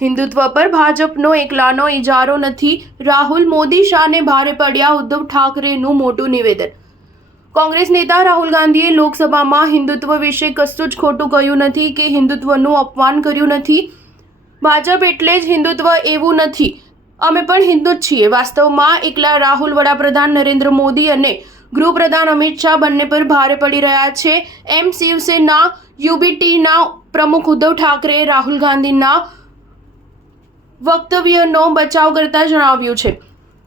હિન્દુત્વ પર ભાજપનો એકલાનો ઇજારો નથી. રાહુલ મોદી શાને ભારે પડ્યા ઉદ્ધવ ઠાકરેનું મોટું નિવેદન. કોંગ્રેસ નેતા રાહુલ ગાંધીએ લોકસભામાં હિન્દુત્વ વિશે કશું જ ખોટું કહ્યું નથી કે હિન્દુત્વનું અપમાન કર્યું નથી. ભાજપ એટલે જ હિન્દુત્વ એવું નથી. અમે પણ હિન્દુ જ છીએ. વાસ્તવમાં એકલા રાહુલ વડાપ્રધાન નરેન્દ્ર મોદી અને ગૃહપ્રધાન અમિત શાહ બંને પર ભારે પડી રહ્યા છે એમ શિવસેના યુબીટીના પ્રમુખ ઉદ્ધવ ઠાકરેએ રાહુલ ગાંધીના વક્તવ્યનો બચાવ કરતા જણાવ્યું છે.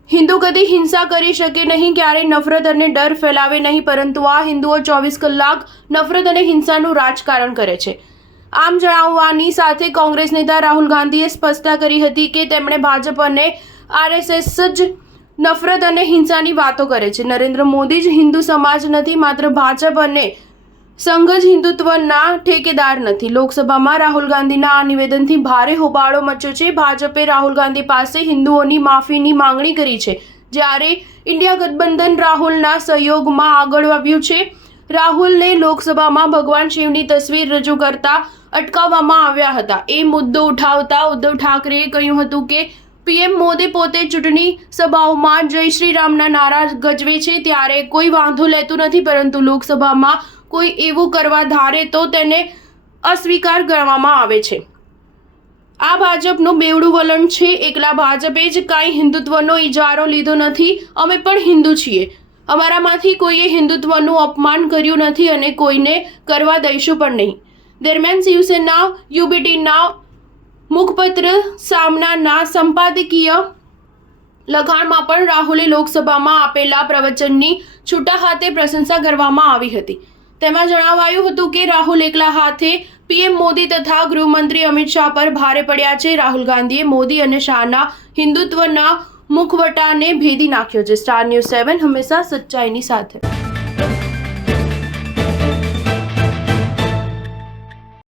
હિન્દુ કદી હિંસા કરી શકે નહીં, ક્યારેય નફરત અને ડર ફેલાવે નહીં, પરંતુ આ હિન્દુઓ 24 કલાક નફરત અને હિંસાનું રાજકારણ કરે છે. આમ જણાવવાની સાથે કોંગ્રેસ નેતા રાહુલ ગાંધીએ સ્પષ્ટતા કરી હતી કે તેમણે ભાજપ અને આરએસએસ જ નફરત અને હિંસાની વાતો કરે છે. નરેન્દ્ર મોદી જ હિન્દુ સમાજ નથી, માત્ર ભાજપ અને સંઘ જ હિન્દુત્વના ઠેકેદાર નથી. લોકસભામાં રાહુલ ગાંધીના આ નિવેદનથી ભારે હોબાળો મચ્યો છે. ભાજપે રાહુલ ગાંધી પાસે હિન્દુઓની માફીની માંગણી કરી છે, જ્યારે ઇન્ડિયા ગઠબંધન રાહુલના સહયોગમાં આગળ આવ્યું છે. રાહુલને લોકસભામાં ભગવાન શિવની તસવીર રજૂ કરતા અટકાવવામાં આવ્યા હતા. એ મુદ્દો ઉઠાવતા ઉદ્ધવ ઠાકરેએ કહ્યું હતું કે પીએમ મોદી પોતે ચૂંટણી સભાઓમાં જય શ્રી રામના નારા ગજવે છે ત્યારે કોઈ વાંધો લેતું નથી, પરંતુ લોકસભામાં કોઈ એવું કરવા ધારે તો તેને અસ્વીકાર કરવામાં આવે છે. આ ભાજપનું બેવડું વલણ છે. એકલા ભાજપે જ કાંઈ હિન્દુત્વનો ઇજારો લીધો નથી. અમે પણ હિન્દુ છીએ. અમારામાંથી કોઈએ હિન્દુત્વનું અપમાન કર્યું નથી અને કોઈને કરવા દઈશું પણ નહીં. દરમિયાન શિવસેના યુબીટીના મુખપત્ર સામનાના સંપાદકીય લખાણમાં પણ રાહુલે લોકસભામાં આપેલા પ્રવચનની છૂટા હાથે પ્રશંસા કરવામાં આવી હતી. તેમાં જણાવાયું હતું કે રાહુલ એકલા હાથે પીએમ મોદી તથા ગૃહમંત્રી અમિત શાહ પર ભારે પડ્યા છે. રાહુલ ગાંધીએ મોદી અને શાહના હિન્દુત્વના મુખવટાને ભેદી નાખ્યો છે. સ્ટાર ન્યૂઝ 7 હંમેશા સચ્ચાઈની સાથે.